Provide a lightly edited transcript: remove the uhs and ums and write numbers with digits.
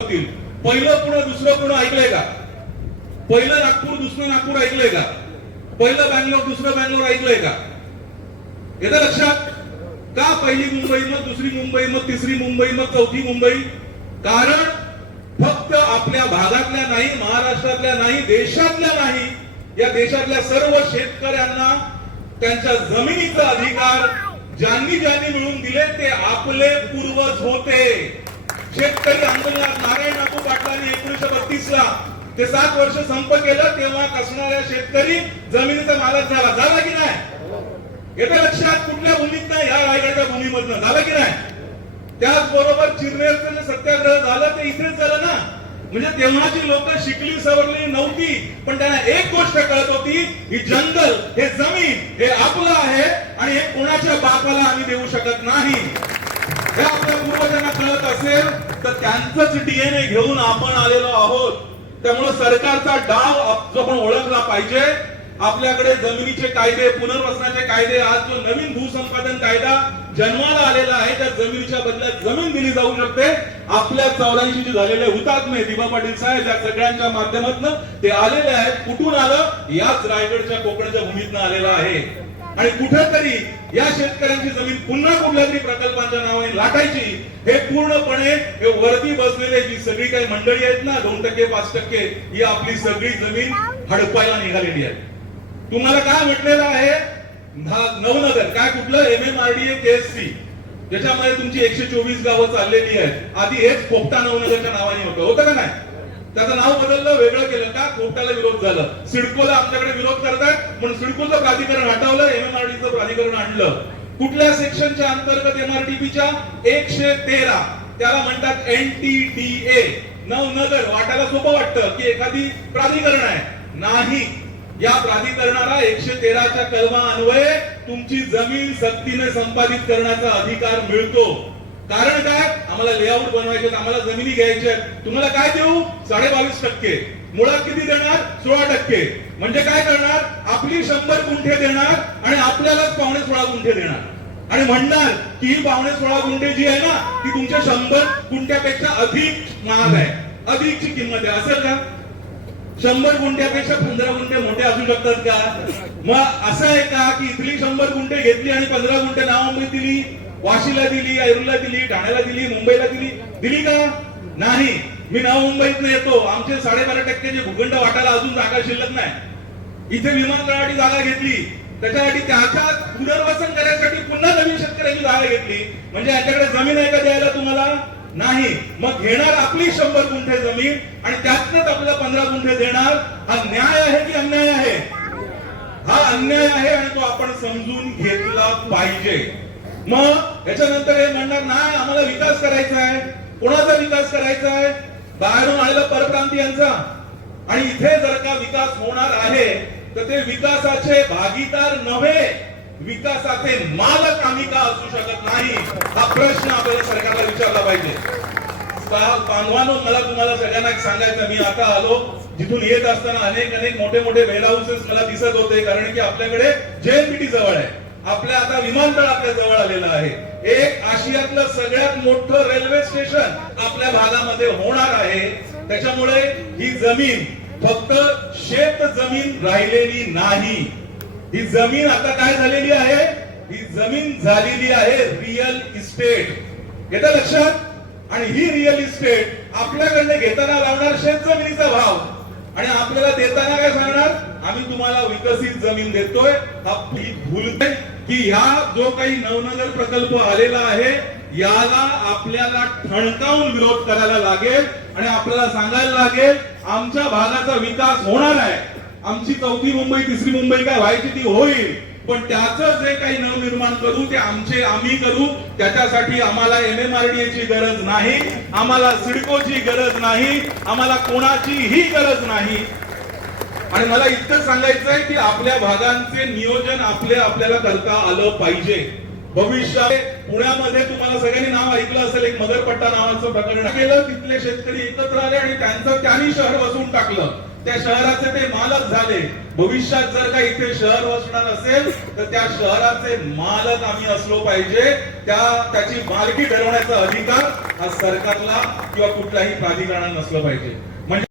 पहिलं पुणे दुसरं पुणे ऐकलंय का? पहिलं नागपूर दुसरं नागपूर ऐकलंय का? पहिलं बँगलोर दुसरं बँगलोर ऐकलंय का? येतं लक्षात का? पहिली मुंबई, मग दुसरी मुंबई, मग तिसरी मुंबई, मग चौथी मुंबई. कारण फक्त आपल्या भागातल्या नाही, महाराष्ट्रातल्या नाही, देशातल्या नाही, या देशातल्या सर्व शेतकऱ्यांना त्यांच्या जमिनीचा अधिकार ज्यांनी ज्यांनी मिळवून दिले ते आपले पूर्वज होते. शेतकरी आंदोलनात नारायण नागू पाटलांनी 1932 ला ते 7 वर्ष संप केलं, तेव्हा कसणाऱ्या शेतकरी जमिनीचा मालक झाला की नाही? येतं लक्षात? कुठल्या भूमीत नाही, या रायगडच्या भूमीमधनं झालं की नाही? त्याचबरोबर चिरनेरचं जे सत्याग्रह झालं ते इथेच झालं ना. म्हणजे तेव्हाची लोक शिकली सवरली नव्हती, पण त्यांना एक गोष्ट कळत होती, ही जंगल, हे जमीन, हे आपलं आहे आणि हे कोणाच्या बापाला आम्ही देऊ शकत नाही. हे आपल्या पूर्वजांना कळत असेल तर त्यांचंच डीएनए घेऊन आपण आलेलो आहोत. त्यामुळे सरकारचा डाव जो आपण ओळखला पाहिजे. आपल्याकडे जमिनीचे कायदे, पुनर्वसनाचे कायदे, आज जो नवीन भूसंपादन कायदा जन्माला आलेला आहे, त्या जमिनीच्या बदल्यात जमीन दिली जाऊ शकते. आपल्या 84 चे झालेले हुतात्मे दिबा पाटील साहेब या सगळ्यांच्या माध्यमातून ते आलेले आहेत. कुठून आलं? याच रायगडच्या कोकणच्या भूमीतनं आलेलं आहे. आणि कुठेतरी या शेतकऱ्यांची जमीन पुन्हा कुठल्या तरी प्रकल्पांच्या नावाने लाटायची, हे पूर्णपणे हे वरती बसलेले जी सगळी काही मंडळी आहेत ना, 2% 5%, ही आपली सगळी जमीन हडपायला निघालेली आहे. तुम्हाला काय म्हटलेलं आहे? नवनगर काय कुठलं MMRDA KSC, ज्याच्यामध्ये तुमची 124 गावं चाललेली आहेत. आधी हेच खोपटा नवनगरच्या नावाने होतं का नाही? त्याचं नाव बदललं, वेगळं केलं का? खोपटाला विरोध झाला. सिडकोला आमच्याकडे विरोध करतात म्हणून सिडकोचं प्राधिकरण हटवलं, MMRDचं प्राधिकरण आणलं. कुठल्या सेक्शनच्या अंतर्गत? MRTPच्या 113, त्याला म्हणतात NTDA. नवनगर वाटायला सोपं वाटतं की एखादी प्राधिकरण आहे, नाही. या प्राधिकरणाला 113च्या कलमा अन्वये तुमची जमीन सक्तीने संपादित करण्याचा अधिकार मिळतो. कारण काय? आम्हाला लेआउट बनवायचे, आम्हाला जमिनी घ्यायच्या. तुम्हाला काय देऊ? 22.5%. मुळात किती देणार? 16%. म्हणजे काय करणार? आपली 100 गुंठे देणार आणि आपल्यालाच 15.5 गुंठे देणार आणि म्हणणार की ही 15.5 गुंठे जी आहे ना, ती तुमच्या 100 गुंठ्यापेक्षा अधिक महाग आहे, अधिकची किंमत आहे. असं का? 100 गुंठ्यापेक्षा 15 गुंठे मोठे असू शकतात का? मग असं आहे का की इथली 100 गुंठे घेतली आणि 15 गुंठे नावामुळे दिली, वाशीला दिली, ऐरूरला दिली, ठाण्याला दिली, मुंबईला दिली का? नाही. मी नवी मुंबईतनं येतो, आमचे 12.5% जे भूखंड वाटायला अजून जागा शिल्लक नाही. इथे विमानतळासाठी जागा घेतली, त्याच्यासाठी त्याच्या पुनर्वसन करण्यासाठी पुन्हा नवीन शेतकऱ्यांची जागा घेतली. म्हणजे यांच्याकडे जमीन आहे का द्यायला तुम्हाला? नाही. मग घेणार आपली 100 गुंठे जमीन आणि त्यातनंच आपल्याला 15 गुंठे देणार. हा न्याय आहे की अन्याय आहे? हा अन्याय आहे आणि तो आपण समजून घेतला पाहिजे. मग याच्यानंतर हे म्हणणार नाही आम्हाला विकास करायचा आहे. कोणाचा विकास करायचा आहे? बाहेरून आलेला परप्रांतीयांचा. आणि इथे जर का विकास होणार आहे तर ते विकासाचे भागीदार नव्हे, विकासाचे मालक आम्ही का असू शकत नाही? हा प्रश्न आपल्याला सरकारला विचारला पाहिजे. बांधवांनो, मला तुम्हाला सगळ्यांना एक सांगायचं, मी आता आलो, जिथून येत असताना अनेक मोठे मोठे वेल हाऊसेस मला दिसत होते. कारण की आपल्याकडे JNPT जवळ आहे, आपल्या आता विमानतळ आपल्या जवळ आलेलं आहे. एक आशियातलं सगळ्यात मोठं रेल्वे स्टेशन आपल्या भागामध्ये होणार आहे. त्याच्यामुळे ही जमीन फक्त शेत जमीन राहिलेली नाही, ही जमीन आता काय झालेली आहे? ही जमीन झालेली आहे रिअल इस्टेट. येतं लक्षात? आणि ही रिअल इस्टेट आपल्याकडनं घेताना लावणार शेत जमिनीचा भाव आणि आपल्याला देताना काय सांगणार? आम्ही तुम्हाला विकसित जमीन देतोय. आपली भूल की ह्या जो काही नवनगर प्रकल्प आलेला आहे याला आपल्याला ठणकावून विरोध करायला लागेल आणि आपल्याला सांगायला लागेल आमच्या भागाचा विकास होणार आहे. आमची 4थी मुंबई 3री मुंबई काय व्हायची ती होईल, पण त्याचं जे काही नवनिर्माण करू ते आम्ही करू. त्याच्यासाठी आम्हाला MMRDA ची गरज नाही, आम्हाला सिडकोची गरज नाही, आम्हाला कोणाचीही गरज नाही. आणि मला इतकं सांगायचं आहे की आपल्या भागांचे नियोजन आपल्याला करता आलं पाहिजे. भविष्यात पुण्यामध्ये तुम्हाला सगळ्यांनी नाव ऐकलं असेल, एक मगरपट्टा नावाचं प्रकरण केलं. तिथले शेतकरी एकत्र आले आणि त्यांनी शहर वसवून टाकलं. त्या शहराचे ते मालक झाले. भविष्यात जर का इथे शहर वसणार असेल तर त्या शहराचे मालक आम्ही असलो पाहिजे. त्याची मालकी ठरवण्याचा अधिकार हा सरकारला किंवा कुठल्याही प्राधिकरणाला नसलं पाहिजे.